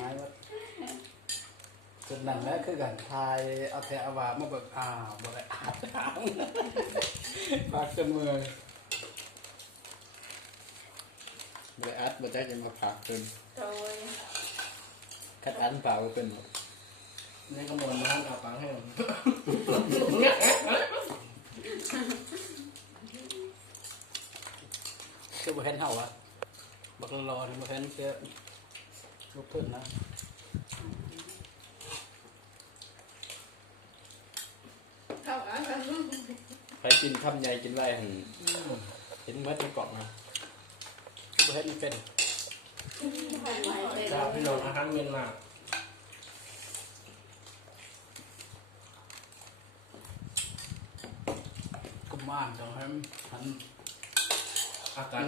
หายว่าจนนั่นแหละคือกันทายเอาแถวว่ามาเบิกบ่ได้อาบน้ำพักจนเมื่อยบ่ได้อัดบ่ได้จะมาพักเพิ่น โดย คัดอันเปล่าก็เป็นหมด นี่ก็มวนมาเอาปังให้ผม คือบ่เห็นเฮาวะบักรอนี่บ่เห็นเสียลุกขึ้นนะ เข้าอ่ะ ใครกินคำใหญ่กินไรเห็นมัดในกล่องนะ บ่เห็นเป็น เจ้าพี่น้องอาหารเมียนมา กุมารต้องให้หัน อากาศ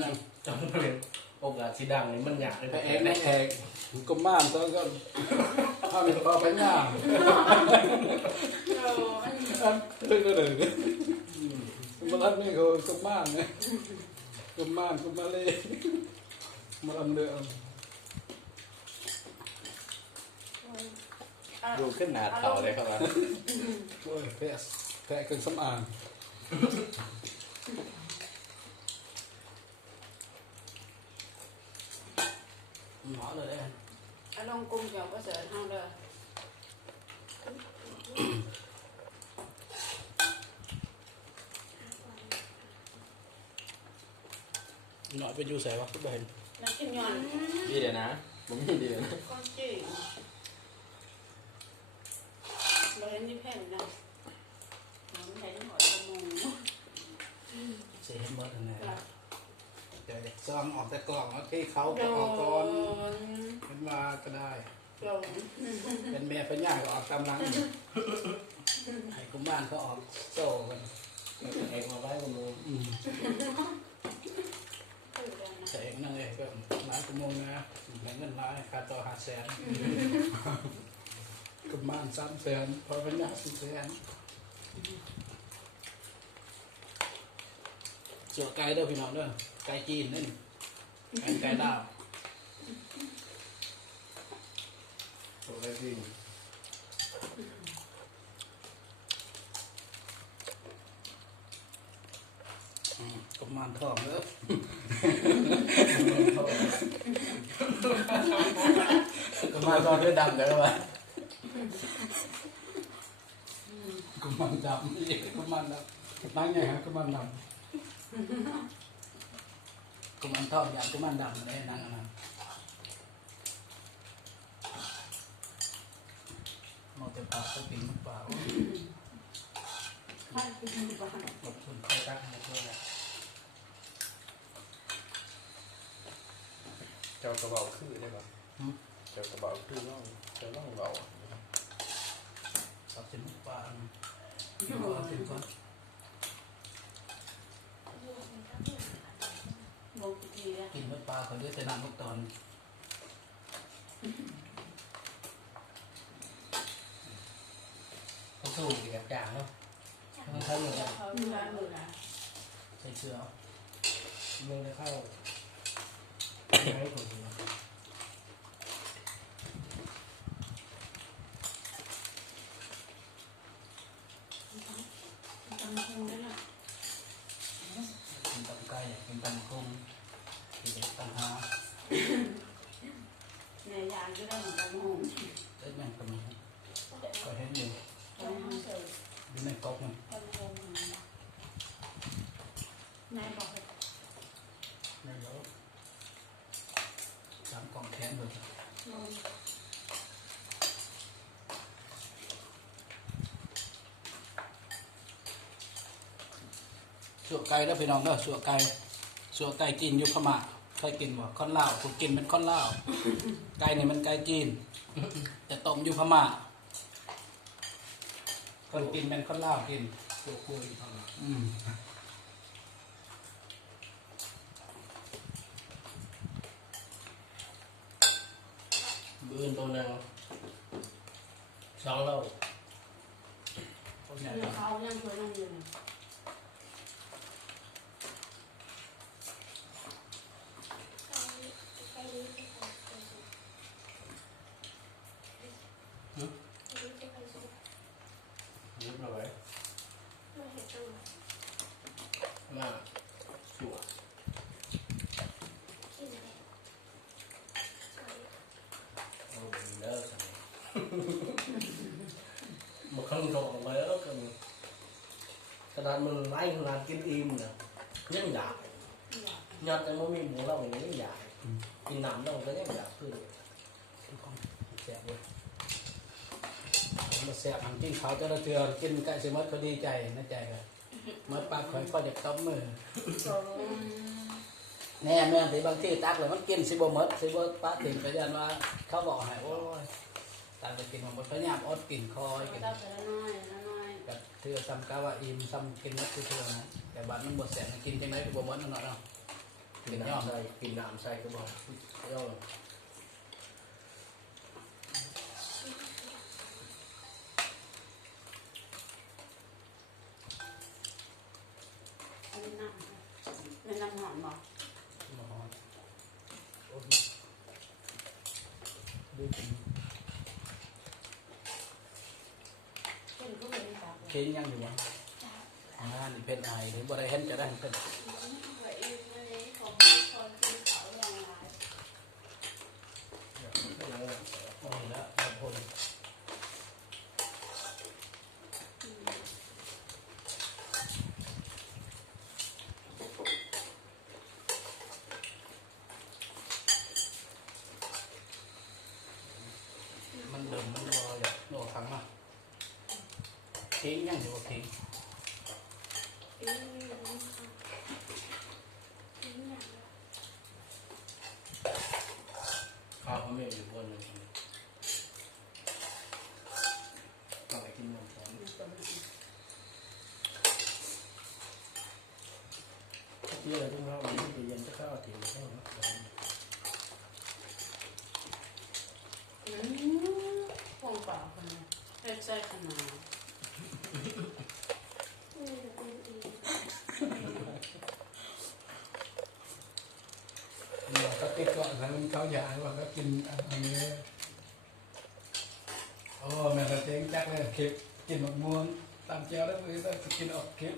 จังเป็นโอกาสสีดังนี่มันยากเลย ไปเอกในเอกกุมารต้องก็ถ้ามีต่อไปง่ายตึ้งก็เลยมันรัดนี่เขากุมารไงกุมารกุมาเล่มาลำเดือด ดูขึ้นหนาเต่าเลยครับว่า โอ้ยแพะเกินสำอางหมอเลยได้ อารมณ์กลุ่มเกี่ยวก็เสริญห้องเด้อ หน่อยไปอยู่ใส่วะทุกเห็น นักกินย้อน ดีเดี๋ยวนะผมมีดีเดี๋ยวนะ ก้อนจืดเราเห็นที่แผ่นนะเราไม่ใช่ที่หอยกระมง เสียเมื่อทันไหนแต่ซองออกแต่กล่องแล้วที่เขา โด ก็ออกก่อน น เป็นมาก็ได้ โดน เป็นเมียเป็นย่าก็ออกตามหลังให้กุมารเขาออกโซ่กัน เอกมาไว้กับมือ ใส่นั่งเองก็ร้านกุมงนะเงินร้านค่าต่อ500,000กุมาร300,000พอเป็นย่า400,000เสือไก่เด้อพี่น้องเด้อไก่จีนนี่ไก่ดาว ถูกได้จริง กุมารทองเด้อกุมารทองด้วยดำเด้อวะกุมารดำนี่กุมารดำตั้งไงฮะกุมารดำกุมารทองอย่างกุมารดำเลยนั่งอันนั้นมองแต่ปากก็ปิ่งเปล่า ข้าวกินบ้าง ขอบคุณเขาตั้งให้ด้วยนะ เจ้ากระเบาคือได้ปะเจ้ากระเบาคือน้องเจ้าน้องเบา ขอบคุณปลากินก่อนกินก่อน โมกีเลย กินเมื่อปลาเขาเรียกแต่น้ำลูกตอนเขาสู้กี่แบบอย่างเนาะต้องใช้มือ เขาดูร้านมือนะ ใช้เชือก มือได้เข้าให้ผมนะ ตำคงได้ละ กินตำไก่กินตำกุ้งกินตำหา เนี่ยยางก็ได้เหมือนกันหง เล็กแม่งก็มีก็เห็นอยู่ ตำห้องเสิร์ฟ อยู่ในก๊อกมัน ตำคงนายบอก ในรถ3 กล่องแขนเลยสัวไก่แล้วพี่น้องเด้อสัวไก่กินอยู่พม่าเคยกินบ่ข้อนลาวผมกินเป็นข้อนลาวไก่นี่มันไก่จีนแต่ต้มอยู่พม่าคนกินเป็นข้อนลาวกิน ตัวคุย อืม บืนตัวนึง2โล คนใหญ่ เขายังเคยนั่งอยู่ เ ทั้งโดดไปแล้วก็ขนาดมันไล่ขนาดกินอิ่มเนี่ยยังอยากยอดแต่ว่ามีหมูเราอย่างนี้ยังอยากกินน้ำเราก็ยังอยากขึ้น แซ่บเลยมาแซ่บหันกินเขาวเจะระเทือกินไก่เสมัดเขาดีใจนะใจกันมัดปากคอยก็จะต้มมือแน่แม่ที่บางที่ตักเลยมันกินสิบหมดสิบปลาถิ่นไปยันว่าเขาบอกให้โอ้ยตักไปกินหมดพยายามอดกินคอยกิน ตักไปละน้อยละน้อย กับเทือซ้ำกะว่าอิ่มซ้ำกินนักเทือนะแต่บ้านมันหมดแสนกินจังไรก็บ่หมดนั่นเนาะ กินน้ำใส่กินน้ำใส่ก็บอกเจ้า อันนี้น้ำเป็นน้ำหอมบอก ดูกิน เป็นก็เป็นตัก เค้งยังอยู่วะงานนี่เป็นไอหรือบ่ได้เห็นจะได้เป็น ไว้อีกอันนี้ของคนกินเขาลองหลาย โอ้ยแล้วแบบคนมันเดิมมันรออย่างโน่ฟังมาเค้งยังอยู่ว่าเค้ง ข้าวเขาไม่อยู่บนเลยต้องไปกินน้ำร้อนที่อะไรที่เราที่เย็นจะข้าวถิ่นข้าวนะ พวงเปล่าคนนี้ใส่ขนาด ก็ติดก่อนแล้วเขาอยากว่าก็กินอันนี้โอ้แม่ก็เจ๊งจักเลยคลิปกินหมกม่วงตามเจ้าแล้วมือต้องกินออกคลิป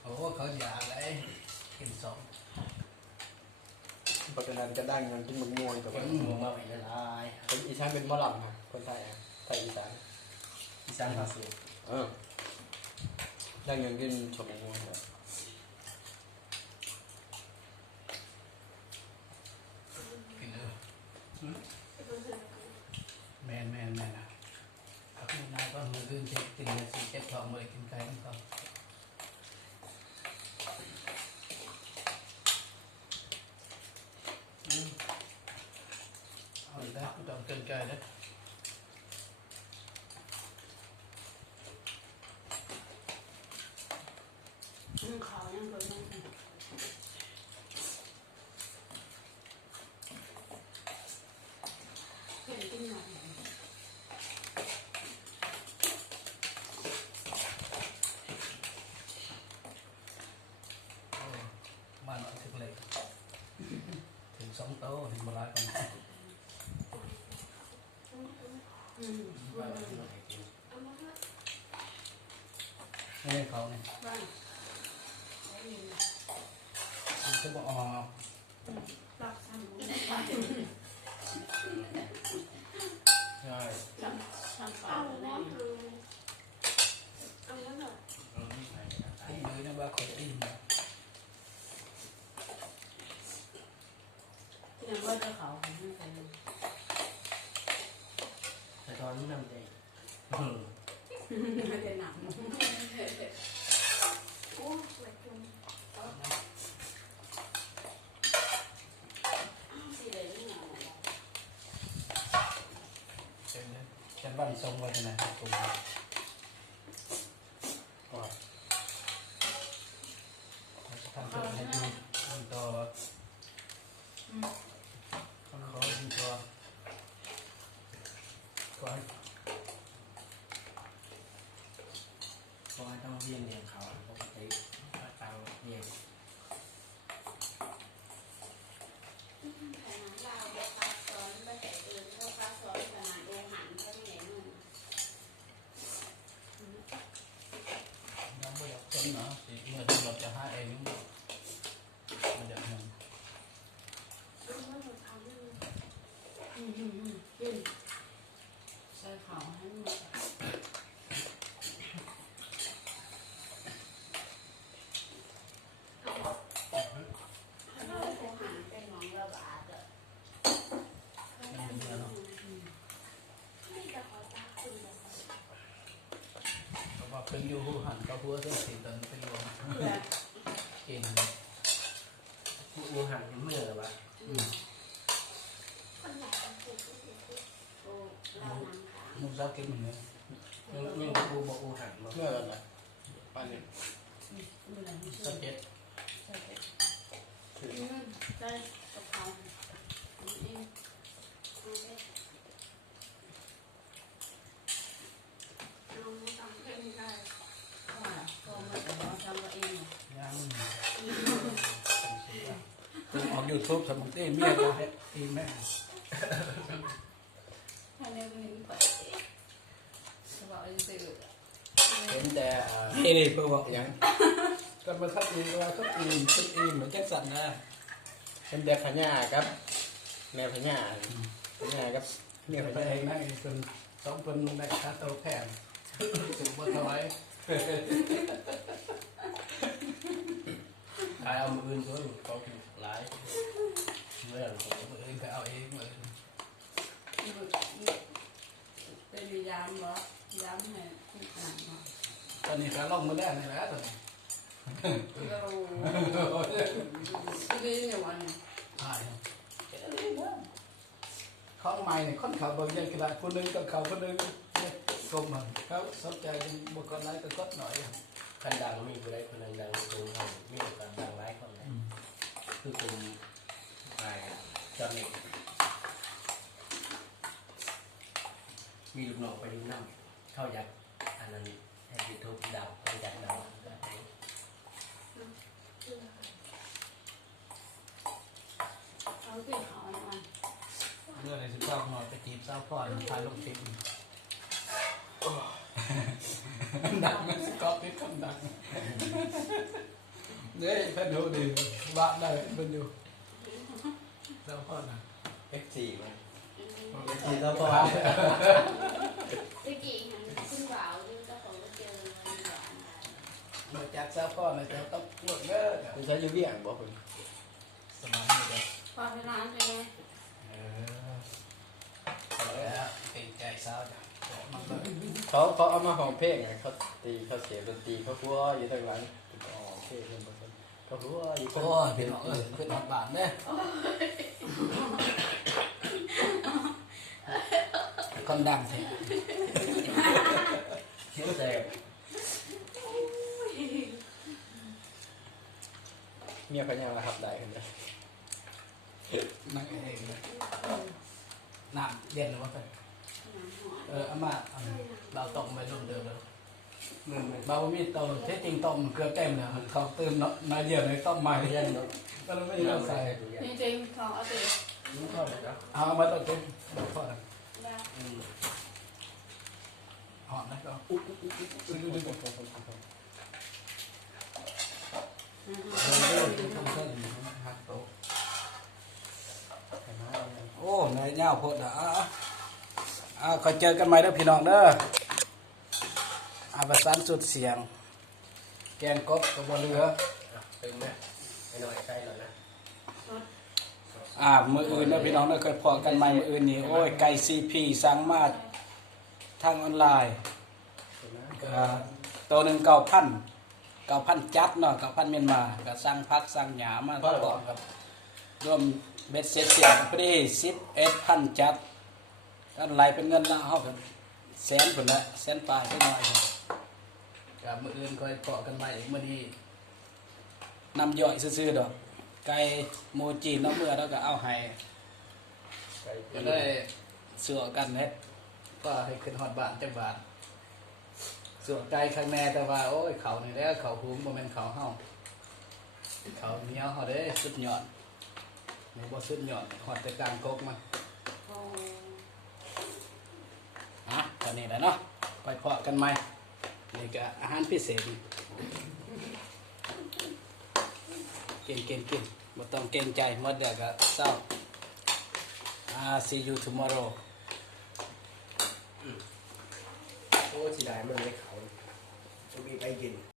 โอ้เขาอยากเลยกินสอง ปัจจุบันจะได้เงินกินมึงงวยแต่ว่า หมูมาใหม่ละลาย คนอีสานเป็นหมอลำค่ะคนไทยอ่ะไทยอีสาน อีสานภาษี ได้เงินกินชมงวยครับ กินเลยแมนนะเอาขึ้นนายก็มือขึ้นเช็คติ่งเลยสิเจ็บท้องเลยกินไก่ต้องเขาเอาอีกแล้วไม่ต้องเกินใจนะ เขายังเคยนั่งเห็นกินหน่อย มาหน่อยถึงเลยถึงสองโต๊ะถึงมาลายกัน นี่เขาเนี่ย บ้าง มันจะบอกอ๋อ ตักสั่ง ใช่ สั่งเปล่าแน่ ที่มือเนี่ยว่าเขาอิ่ม ที่นั่นว่าจะเขาไม่ใช่ แต่ตอนนี้น้ำใจ ไม่ได้หนักสิเลยไม่หนัก ฉันบ้านทรงไว้ที่ไหนตรงนี้ก็ทำตัวให้ดูทำตัวทำตัวทำตัวก่อน เพราะว่าต้องเรียนเรียนเขาปกติตามเรียน เ เป็นอยู่หูหันกับหัวเส้นสีตอนเป็นรวม เพื่อ กิน งูหันเมื่อวะ โอ้เรานำขา มุกซักกินเหมือนกัน ยังกูบอกงูหันมา เมื่อไหร่ป้านี่ เมื่อไหร่ไม่ ซั ใช่ กเจ็ด ได้กับเขาเองเอาไม่ทำเองได้ก็ไม่ต้องทำเอง ยังออกยูทูบสมุนเต้เมียก็ให้ตีแม่ ถ้าเรียกเห็นไปจะบอกอะไรตื่น เห็นแต่ นี่เพื่อบอก ยัง ก็มาคัดอีกว่าคัดอีกคัดอีกเหมือนแจ็คสันนะ เห็นแต่ขญ่าครับแม่ขญ่าครับเมียข ไป ญ่า เองนั่งเป็นสองคนในคาโตแพงถึงบ่ถอย ตายเอามืออื่นด้วยเขาหลายเมื่อ มือเองก็เอาเองเลย เป็นยามเหรอยามให้ที่หนังมา ตอนนี้ขาลงมาได้นี่แหละตอนนี้ เราที่นี่อย่างวันนี้ อ่าของใหม่เนี่ยคนเขาเบิ่งยังกระดาษคนนึงก็เขาคนนึงกลมมันเขาสนใจบุคคลไหนก็กดหน่อย คันดังมีผู้ใดคนหนึ่งดังตรงเขามีโอกาสดังหลายคนเลยคือกลุ่มจอมเน็ตมีลูกน้องไปดูน้ำเข้ายัดอันนั้นให้ยูทูบดาวไปยัดดาว เขาที่เขาเนี่ยมัน เรื่องในสิบเก้าหน่อยไปจีบสาวพ่อทายลงคลิปดังมันสกอตติดคำดังเนี่ยเพื่อนดูดีว่าได้เพื่อนดูสาวพ่อนะ F4 มั้ย ทีแล้วก็ ตะกี้เห็นขึ้นบ่าวดูเจ้าของก็เจอหวาน มาจากสาวพ่อนะจะต้องปวดเด้อ คุณใช้ยูเวียงบ่คุณ สมองเลย พอไปร้านใช่ไหม แล้วเป็นใจสาวจ้ะมันก็ เขาเอามาห้องเพลงไงเขาตีเขาเสียดนตรีเขาพัวอยู่ทางหลังอ๋อโอเคเพิ่นบ่ซั่นเขาพัวอยู่ โอ้ยพี่น้องเอ้ยขึ้นหอดบาทเนี่ยคนดังแท้ เขียวแสบ เมียขญ่าระหับได้ขึ้นเลย นั่งเองเลยน้ำเย็นหรือว่าเป็นอามาเราต้มไปรุ่นเดิมเลยบามีต้มเท่จริงต้มเกลือเต็มเลยเขาตื่นน้อยเดียวเลยต้มใหม่ เย็นเนาะ ก็ไม่ได้ใส่ จริงๆของเอาไป รู้เข้าเลยนะ เอามาต้มเต็มพอแล้ว ได้ หอมนะก็ ทำเส้นหักโต๊ะโอ้นายเน่าโพดคอยเจอกันใหม่เด้อพี่น้องเด้อประสานสุดเสียง แกงกบกับบะเรือ ตึงไหมไอ้หน่อยใกล้แล้วนะ มืออื่นนะพี่น้องเด้อเคยพอกันใหม่มืออื่นนี่โอ้ยไก่ซีพีสั่งมาทางออนไลน์ตัวหนึ่ง9,000จัดเนาะ9,000เมียนมาก็สั่งพักสั่งหยามาประกอบครับรวมเบ็ดเสร็จเสียงพอดี11,000จัดกันไหลเป็นเงินละเฮากันแสนพุ่นละแสนปลายไปหน่อยครับกับมืออื่นค่อยพอกันใหม่อีกมื้อนี้นำย่อยซื่อๆดอกไก่โมจิน้ำเมื่อแล้วก็เอาให้ก็ได้เสือกันเฮ็ดก็ให้ขึ้นฮอดบ้านจังบาทเสือไก่ข้างแน่แต่ว่าโอ้ยเขานี่แหล้วเขาหุงบ่แม่นเขาเฮาเขาเหนียวเฮาเด้สุดยอดนี่บ่สุดยอดฮอดแต่กลางกกมัน โอ้ ตอนนี้แหละเนาะไปเพาะกันใหม่นี่ก็อาหารพิเศษกินบ่ต้องเกรงใจหมดเดี๋ยวก็เศร้าsee you tomorrow โอ้สีดายมันไม่เขาจะมีไปกิน